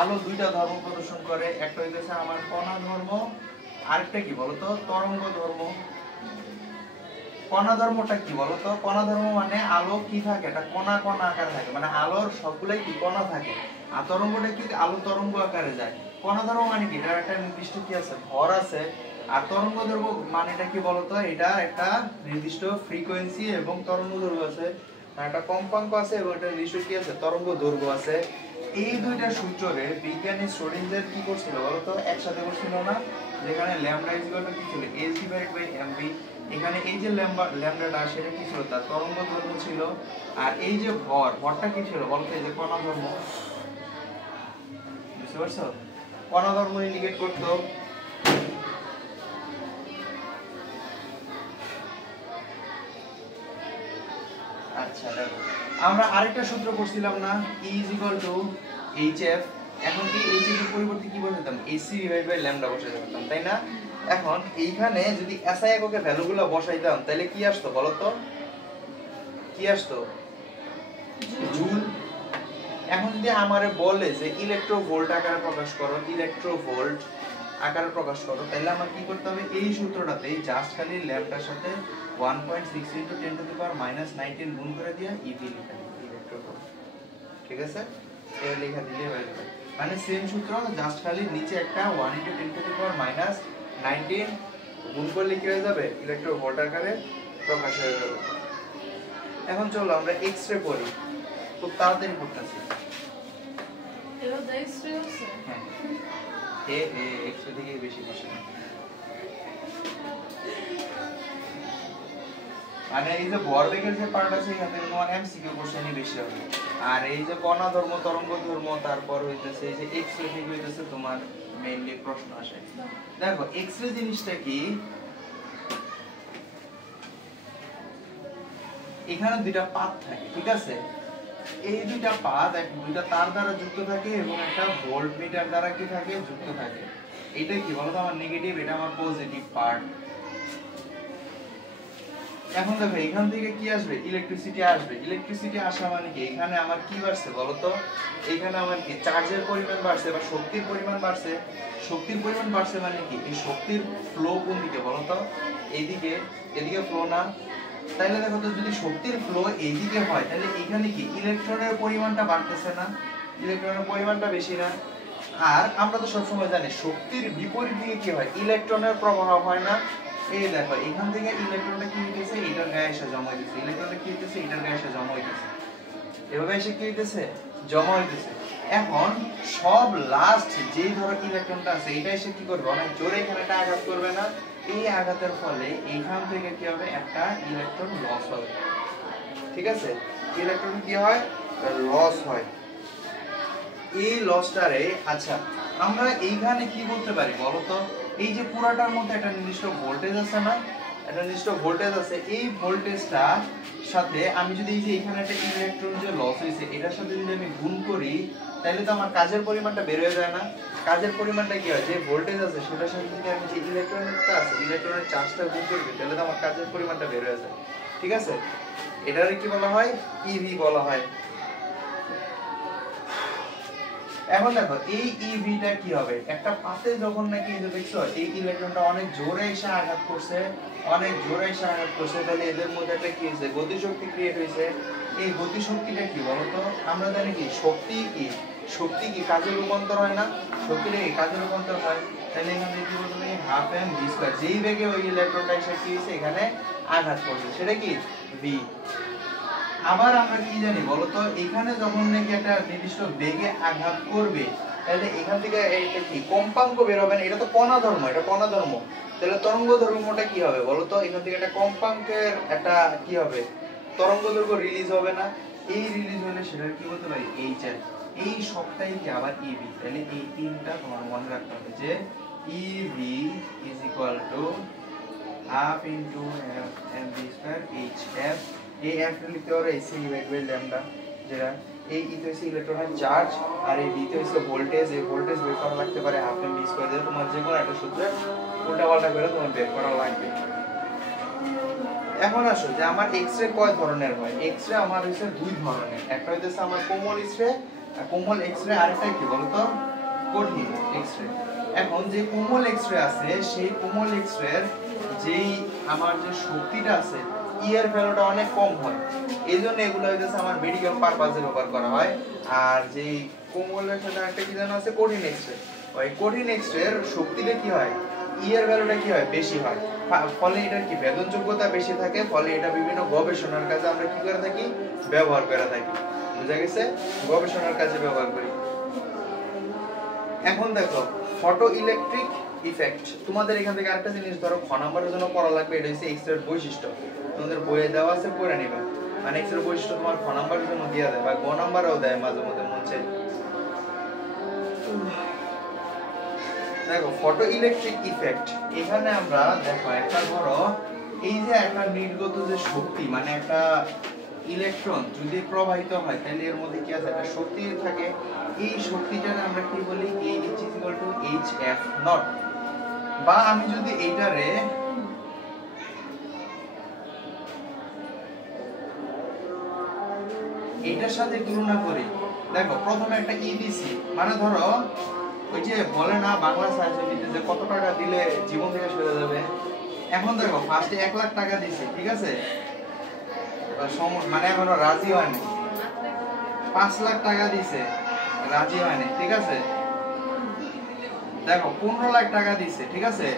আলো দুইটা ধর্ম প্রদর্শন করে, একটা হইতেছে আমার কণা ধর্ম, আরেকটা কি বলতো তরঙ্গ ধর্ম। কণা ধর্মটা কি বলতো? কণা ধর্ম মানে আলো কি থাকে এটা কণা কণা আকারে থাকে, মানে আলোর সবগুলাই কি কণা থাকে। আর তরঙ্গটা কি আলো তরঙ্গ আকারে যায়। কণা ধর্ম মানে কি এটা একটা নির্দিষ্ট কি আছে ভর আছে। আর তরঙ্গ ধর্ম মানেটা কি বলতো এটা একটা নির্দিষ্ট ফ্রিকোয়েন্সি এবং তরঙ্গ দৈর্ঘ্য আছে, একটা কম্পাঙ্ক আছে এবং একটা নির্দিষ্ট কি আছে তরঙ্গ দৈর্ঘ্য আছে। এই দুইটা সূত্রে বিজ্ঞানী শ্রোডিঞ্জার কি করছিল বলতো একসাথে করছিল না, যেখানে ল্যামডা ইজ ইকুয়াল টু কি ছিল h ডিভাইডেড বাই mv। এখানে এই যে ল্যামডাটা সেটা কি ছিল তার তরঙ্গ দৈর্ঘ্য ছিল, আর এই যে ভরটা কি ছিল বলতো এই যে কণা ধর্ম। বুঝতে পারছো? কণা ধর্ম ইন্ডিকেট করতো। আচ্ছা দেখো আমরা আরেকটা সূত্র পড়ছিলাম না E = hf। এখন কি hf এর পরিবর্তে কি বসাতাম hc ডিভাইড বাই ল্যামডা বসাতে পারতাম তাই না? এখন এইখানে যদি SI এককে ভ্যালুগুলো বসাইতাম তাহলে কি আসতো বলো তো? কি আসতো? জুল। এখন যদি আমারে বলে যে ইলেকট্রোভোল্ট আকারে প্রকাশ করো, ইলেকট্রোভোল্ট আকারে প্রকাশ করো, তাহলে আমার কি করতে হবে এই সূত্রটাতে জাস্ট খালি ল্যামডার সাথে 1.6 × 10⁻⁻19 গুণ করে দিয়া ইভি লিখা ইলেকট্রোভোল্ট। ঠিক আছে? এই লেখা দিলে হয়ে যাবে। মানে সেম সূত্র জাস্ট খালি নিচে একটা 1 × 10⁻⁹ গুণ করলে কি হয়ে যাবে ইলেকট্রোভোল্ট আকারে প্রকাশ হয়ে যাবে। এখন চলো আমরা এক্স-রে পড়ি, খুব তাড়াতাড়ি পড়তেছি। এর মধ্যে এক্স-রে আছে? হ্যাঁ এক্স-রে থেকে বেশি কোশ্চেন মানে এই যে ভরবেগের যে পার্ট আছে এখান থেকে তোমার এমসিকিউ কোশ্চেনই বেশি হবে। আর এই যে কণা ধর্ম তরঙ্গ ধর্ম তারপর হইতেছে এই যে এক্স-রে থেকে হইতেছে তোমার মেইনলি প্রশ্ন আসে। দেখো এক্স-রে জিনিসটা কি, এখানে দুইটা পাত থাকে ঠিক আছে, এই দুইটা পাত দুইটা তার দ্বারা যুক্ত থাকে এবং একটা ভোল্টমিটার দ্বারা কি থাকে যুক্ত থাকে। এটা কি বলতো আমার নেগেটিভ, এটা আমার পজিটিভ পার্ট। এখন দেখো এখান থেকে কি আসবে ইলেকট্রিসিটি আসবে। ইলেকট্রিসিটি আসা মানে কি এখানে আমার কি বাড়ছে বলতো, এখানে আমার কি চার্জের পরিমাণ বাড়ছে বা শক্তির পরিমাণ বাড়ছে। শক্তির পরিমাণ বাড়ছে মানে কি এই শক্তির ফ্লো কোন দিকে বলতো এইদিকে, এদিকে ফ্লো না। তাহলে দেখো তো যদি শক্তির ফ্লো এইদিকে হয় তাহলে এখানে কি ইলেকট্রনের পরিমাণটা বাড়তেছে না, ইলেকট্রনের পরিমাণটা বেশি না। আর আমরা তো সবসময় জানি শক্তির বিপরীত দিকে কি হয় ইলেকট্রনের প্রবাহ হয় না। এই দেখো এখান থেকে ইলেকট্রনটা কি হইতেছে এটার গায়ে এসে জমা হইতেছে, ইলেকট্রনটা কি হইতেছে এটার গায়ে এসে জমা হইতেছে, এভাবে এসে কি হইতেছে জমা হইতেছে। এখন সব লাস্ট যেই ধরো ইলেকট্রনটা আছে এটা এসে কি করবে অনেক জোরে এখানে একটা আঘাত করবে না, এই আঘাতের ফলে এইখান থেকে কি হবে একটা ইলেকট্রন লস হবে। ঠিক আছে, ইলেকট্রন কি হয় লস হয়। এই লসটারে আচ্ছা আমরা এইখানে কি করতে পারি বলতো, এই যে পুরাটার মধ্যে একটা নির্দিষ্ট ভোল্টেজ আছে না, একটা নির্দিষ্ট ভোল্টেজ আছে, এই ভোল্টেজটা সাথে আমি যদি এই যে এখানে একটা ইলেকট্রন যে লস হইছে এটার সাথে যদি আমি গুণ করি তাহলে তো আমার কাজের পরিমাণটা বের হয়ে যায় না। কাজের পরিমাণটা কি হয় যে ভোল্টেজ আছে সেটার সাথে যদি আমি যে ইলেকট্রনটা আছে ইলেকট্রনের চার্জটা গুণ করি তাহলে তো আমার কাজের পরিমাণটা বের হয়ে যায়। ঠিক আছে, এটারে কি বলা হয় ইভি বলা হয়। এখন দেখো এই ইভিটা কি হবে, একটা পাতে যখন নাকি এই যে দেখছো এই ইলেকট্রনটা অনেক জোরে এসে আঘাত করছে, তাহলে এদের মধ্যে একটা কি হয়েছে, গতিশক্তি ক্রিয়েট হয়েছে। এই গতিশক্তিটা কি বলতো, আমরা জানি কি শক্তি কি কাজে রূপান্তর হয় না, শক্তিটা কি কাজে রূপান্তর হয়। তাহলে এখানে কি বলতে পারি হাফ এম ভি স্কয়ার, যেই বেগে ওই ইলেকট্রনটা এসে কি হয়েছে এখানে আঘাত করছে সেটা কি ভি। আবার আমরা কি জানি বলতো, এখানে যখন নাকি একটা নির্দিষ্ট বেগে আঘাত করবে তাহলে এখান থেকে এটা কি কম্পাঙ্ক বের হবে না, এটা তো কণা ধর্ম, তাহলে তরঙ্গ ধর্মটা কি হবে বলতো, এখান থেকে একটা কম্পাঙ্কের একটা কি হবে তরঙ্গ দৈর্ঘ্য রিলিজ হবে না, এই রিলিজ হলে সেটা কি বলতে পারি এইচ এল। এই সবটাই কি আবার ইভি, তাহলে এই তিনটা তোমার মনে রাখতে হবে যে eV is equal to half into m v square h f. এই এফ লিখতে পারো এসি ডিভাইড বাই ল্যামডা, যেটা এই ই তো হচ্ছে ইলেকট্রনের চার্জ আর এই ভি তো হচ্ছে ভোল্টেজ, এই ভোল্টেজ বের করা লাগতে পারে হাফ এম ভি স্কয়ার দিয়ে, তোমার যে কোনো একটা সূত্রে উল্টা পাল্টা করে তোমার বের করা লাগবে। এখন আসো যে আমার এক্স-রে কয় ধরনের হয়, এক্স-রে আমার হচ্ছে দুই ধরনের, একটা হইতেছে আমার কোমল এক্স-রে, কোমল এক্স-রে, আরেকটা কি বলতো কঠিন এক্স-রে। এখন যে কোমল এক্স-রে আছে সেই কোমল এক্স-রে যেই আমার যে শক্তিটা আছে ই এর ভ্যালুটা অনেক কম হয়, এইজন্য এগুলো হইতেছে আমার মেডিকেল পারপাসে ব্যবহার করা হয়। আর যেই কোমলের সাথে একটা কি জানা আছে কঠিন এক্স-রে, ওই কঠিন এক্স-রে এর শক্তিটা কি হয় ই এর ভ্যালুটা কি হয় বেশি হয়, ফলে এটার কি বেদনযোগ্যতা বেশি থাকে, ফলে এটা বিভিন্ন গবেষণার কাজে আমরা কি করে থাকি ব্যবহার করে থাকি, বুঝা গেছে, গবেষণার কাজে ব্যবহার করি। এখন দেখো ফটো ইলেকট্রিক ইফেক্ট, তোমাদের এখান থেকে আরেকটা জিনিস ধরো খ নাম্বারের জন্য পড়া লাগবে, এটা হচ্ছে এক্স এর বৈশিষ্ট্য, তোমাদের বইয়ে দেওয়া আছে পড়ে নিবে, মানে এক্স এর বৈশিষ্ট্য তোমার খ নাম্বারের জন্য দেয়া দেয় বা গ নাম্বারেও দেয় মাঝে মধ্যে মনে। দেখো ফটো ইলেকট্রিক ইফেক্ট, এখানে আমরা দেখো একটা ধরো এই যে একটা নির্গত যে শক্তি, মানে একটা ইলেকট্রন যদি প্রবাহিত হয় তাহলে এর মধ্যে কি আছে একটা শক্তি থাকে, এই শক্তিটার আমরা কি বলি H = hf0, বা আমি যদি এইটারে এইটার সাথে তুলনা করি, দেখো প্রথমে একটা ইবিসি, মানে ধরো ওই যে বলে না বাংলা সাহিত্যে যে কত টাকা দিলে জীবন থেকে সরে যাবে, এখন দেখো ফার্স্টে 1 লাখ টাকা দিছে, ঠিক আছে, মানে এখনো রাজি হয়নি, 5 লাখ টাকা দিছে রাজি হয়নি, ঠিক আছে, দেখো 15 লাখ টাকা দিছে, ঠিক আছে,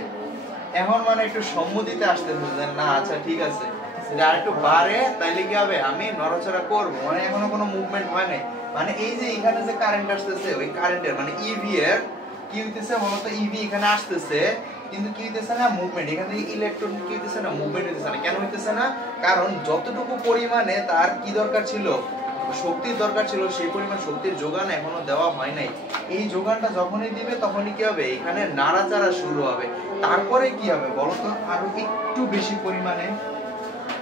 এখন মানে একটু সম্মতিতে আসতেছে যে না আচ্ছা ঠিক আছে যদি আর একটু বাড়ে তাইলে কি হবে আমি নড়াচড়া করব, মানে এখনো কোনো মুভমেন্ট হয় নাই, মানে এই যে এখানে যে কারেন্ট আসতেছে ওই কারেন্টের মানে ইভি এর কি হইতেছে বলতো, ইভি এখানে আসতেছে কিন্তু কি হইতেছে না মুভমেন্ট, এখান থেকে ইলেকট্রন কি হইতেছে না মুভমেন্ট হইতেছে না, কেন হইতেছে না, কারণ যতটুকু পরিমাণে তার কি দরকার ছিল শক্তির দরকার ছিল সেই পরিমাণ শক্তির যোগান এখনো দেওয়া হয় নাই, এই যোগানটা যখনই দিবে তখনই কি হবে এখানে নাড়াচাড়া শুরু হবে, তারপরে কি হবে বলতো আরো একটু বেশি পরিমাণে,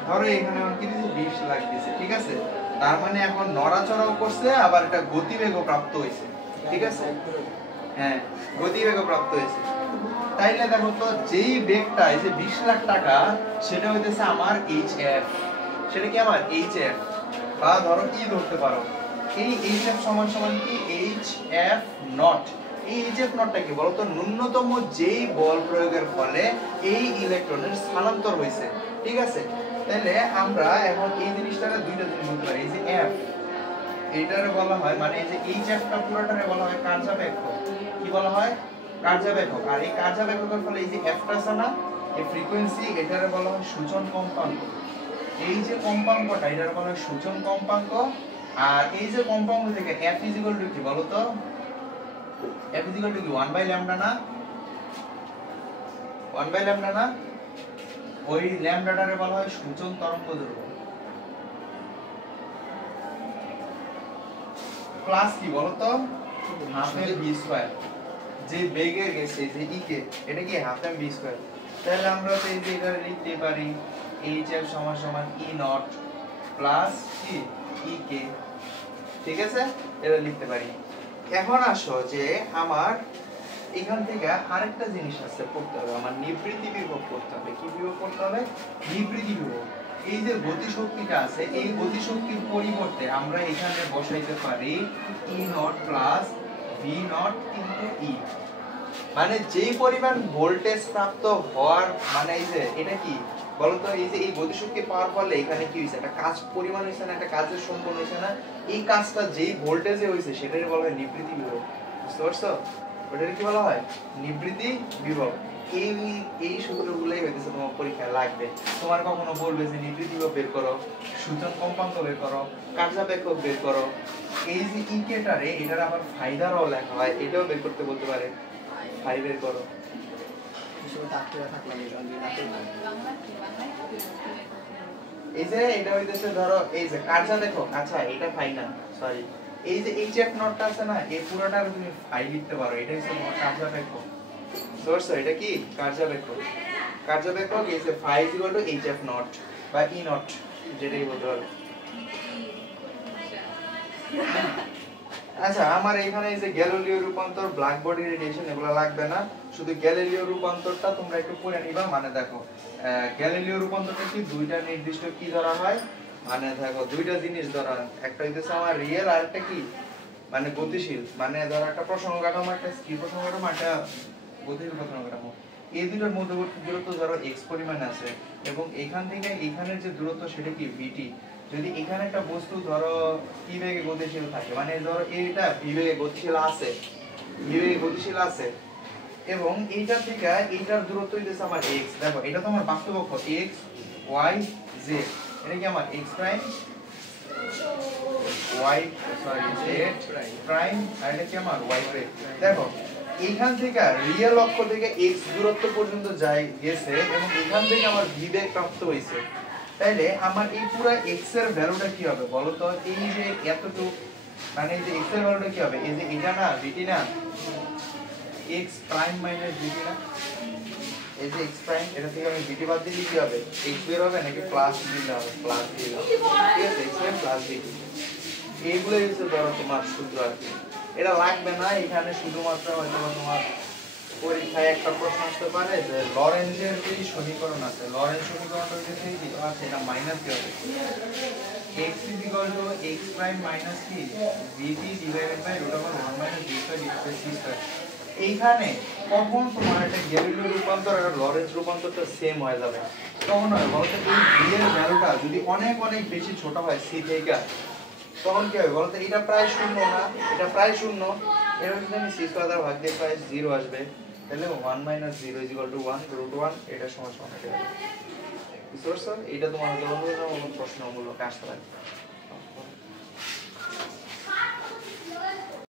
ধরো এখানে আমার কি দিছে 20 লাখ দিছে, ঠিক আছে, তার মানে এখন নড়াচড়াও করছে আবার এটা গতিবেগও প্রাপ্ত হইছে, ঠিক আছে, হ্যাঁ গতিবেগও প্রাপ্ত হইছে, তাইলে দেখো তো যেই বেগটা এই যে 20 লাখ টাকা সেটা হইতেছে আমার hf, সেটা কি আমার hf, বা ধরো কি ধরতে পারো এই hf সমান সমান কি hf0, এই hf0টা কি বলতো ন্যূনতম যেই বল প্রয়োগের ফলে এই ইলেকট্রনের স্থানান্তর হইছে, ঠিক আছে, তাহলে আমরা এখন এই জিনিসটাকে দুইটা জিনিস বলতে পারি, এই যে f এটারে বলা হয় মানে এই যে hf টা পুরোটারে বলা হয় কার্যাবেক্ষক, কি বলা হয় কার্যাবেক্ষক, আর এই কার্যাবেক্ষকের ফলে এই যে f টা আছে না এই ফ্রিকোয়েন্সি এটারে বলা হয় সূচন কম্পাঙ্ক, এই যে কম্পাঙ্কটা এটারে বলা হয় সূচন কম্পাঙ্ক, আর এই যে কম্পাঙ্ক থেকে f = কি বলো তো, f = কি 1/λ না, 1/λ না, ওই ল্যামডাটারে বলা হয় সূচন তরঙ্গদৈর্ঘ্য, প্লাস কি বলতো হাফ এম ভি স্কয়ার, যে বেগে গেছে যে ই কে এটা কি হাফ এম ভি স্কয়ার, তাহলে আমরা তো এই যে এটা লিখতে পারি hf = e0 প্লাস কি ই কে, ঠিক আছে, এটা লিখতে পারি। এখন আসো যে আমার এখান থেকে আরেকটা জিনিস আছে পড়তে হবে, আমার নিবৃত্তি বিভব করতে হবে, কি বিভব করতে হবে নিবৃত্তি বিভব, এই যে গতিশক্তিটা আছে এই গতিশক্তির পরিবর্তে আমরা এখানে বসাইতে পারি e0 plus V naught into E, মানে যেই পরিমাণ ভোল্টেজ প্রাপ্ত হওয়ার মানে এই যে এটা কি বলতো, এই যে এই গতিশক্তি পাওয়ার ফলে এখানে কি হইছে, একটা কাজ পরিমাণ হইছে না, একটা কাজের সম্পন্ন হইছে না, এই কাজটা যেই ভোল্টেজে হইছে সেটাই বলা হয় নিবৃত্তি বিভব। বুঝতে পারছো? ওটাকে কি বলা হয়? নিবৃত্তি বিভব। এই এই সূত্রগুলোই হইতেছে তোমার পরীক্ষায় লাগবে। তোমার কখনো বলবে যে নিবৃত্তি বিভব বের করো, সূচন কম্পাঙ্ক বের করো, কার্যাবেক্ষক বের করো। এই যে ইকেটারে এটার আবার ফাইদারও লেখা হয়, এটাও বের করতে বলতে পারে, ফাই বের করো। এই যে এটা হইতেছে ধরো এই যে কার্যাবেক্ষক, আচ্ছা এটা ফাই না, সরি, এই যে এইচএফ নটটা আছে না, এই পুরোটা তুমি ফাই লিখতে পারো, এটা হচ্ছে তোমার কার্যাবেক্ষক। সোর্স এটা কি কার্যাবেক্ষক, কার্যাবেক্ষক এই যে phi is equal to hf naught বা ই নট, যেটাই বলতে পারো। আচ্ছা আমার এখানে এই যে গ্যালিলিও রূপান্তর, ব্ল্যাক বডি রেডিয়েশন এগুলো লাগবে না, শুধু গ্যালিলিও রূপান্তরটা তোমরা একটু পড়ে নিবা। মানে দেখো গ্যালিলিও রূপান্তরটা কি দুইটা নির্দিষ্ট কি ধরা হয়, মানে দেখো দুইটা জিনিস ধরা, একটা হইতেছে আমার রিয়েল আর একটা কি মানে গতিশীল, মানে ধরো একটা প্রসঙ্গ কাঠামো, একটা স্থির প্রসঙ্গ কাঠামো, একটা গতিশীল প্রসঙ্গ কাঠামো। এই দুটোর মধ্যবর্তী দূরত্ব ধরো x পরিমাণ আছে এবং এখান থেকে এখানের যে দূরত্ব সেটা কি vt। যদি এখানে একটা বস্তু ধরো কি বেগে গতিশীল থাকে, মানে ধরো এটা v বেগে গতিশীল আছে, v বেগে গতিশীল আছে এবং এইটা থেকে এইটার দূরত্ব হইতেছে আমার x। দেখো এটা তো আমার বাস্তব অক্ষ x y z, এটা কি আমার x prime y sorry z prime আর এটা কি আমার y প্রাইম। দেখো এইখান থেকে রিয়েল অক্ষ থেকে x দূরত্ব পর্যন্ত যায় গেছে এবং এখান থেকে আমার v বেগ প্রাপ্ত হইছে, তাইলে আমার এই পুরো x এর ভ্যালুটা কি হবে বলো তো? এই যে এতটুকু মানে এই যে x এর ভ্যালুটা কি হবে, এই যে এটা না vt না, x প্রাইম মাইনাস vt না, এই যে x প্রাইম এটা থেকে আমি vt বাদ দিলে কি হবে, x বের হবে নাকি প্লাস দিলে হবে, প্লাস দিলে হবে, ঠিক আছে, x প্রাইম প্লাস vt। এইগুলোই হচ্ছে ধরো তোমার সূত্র আর কি, এটা লাগবে না এখানে। শুধুমাত্র হয়তো তোমার পরীক্ষায় একটা প্রশ্ন আসতে পারে যে লরেঞ্জের যে সমীকরণ আছে, লরেঞ্জ সমীকরণটা হচ্ছে কি আছে, এটা মাইনাস কি হবে, x x প্রাইম মাইনাস কি vt divided by √1 minus v square divided c square. এইখানে কখন তোমার একটা গ্যালিলিও রূপান্তর আর লরেঞ্জ রূপান্তরটা সেম হয়ে যাবে, তখন হয় বলতে এই v এর ভ্যালুটা যদি অনেক অনেক বেশি ছোট হয় c থেকে, তখন কি হবে বলতে এটা প্রায় শূন্য না, এটা প্রায় শূন্য, এর যদি আমি c স্কয়ার দ্বারা ভাগ দিই প্রায় 0 আসবে, তাহলে 1 মাইনাস 0 ইজ ইকুয়াল টু 1 √1, এটা সমান সমান এটা। বুঝতে পারছো? এটা তোমার হলো প্রশ্নমূলক আসতে পারে।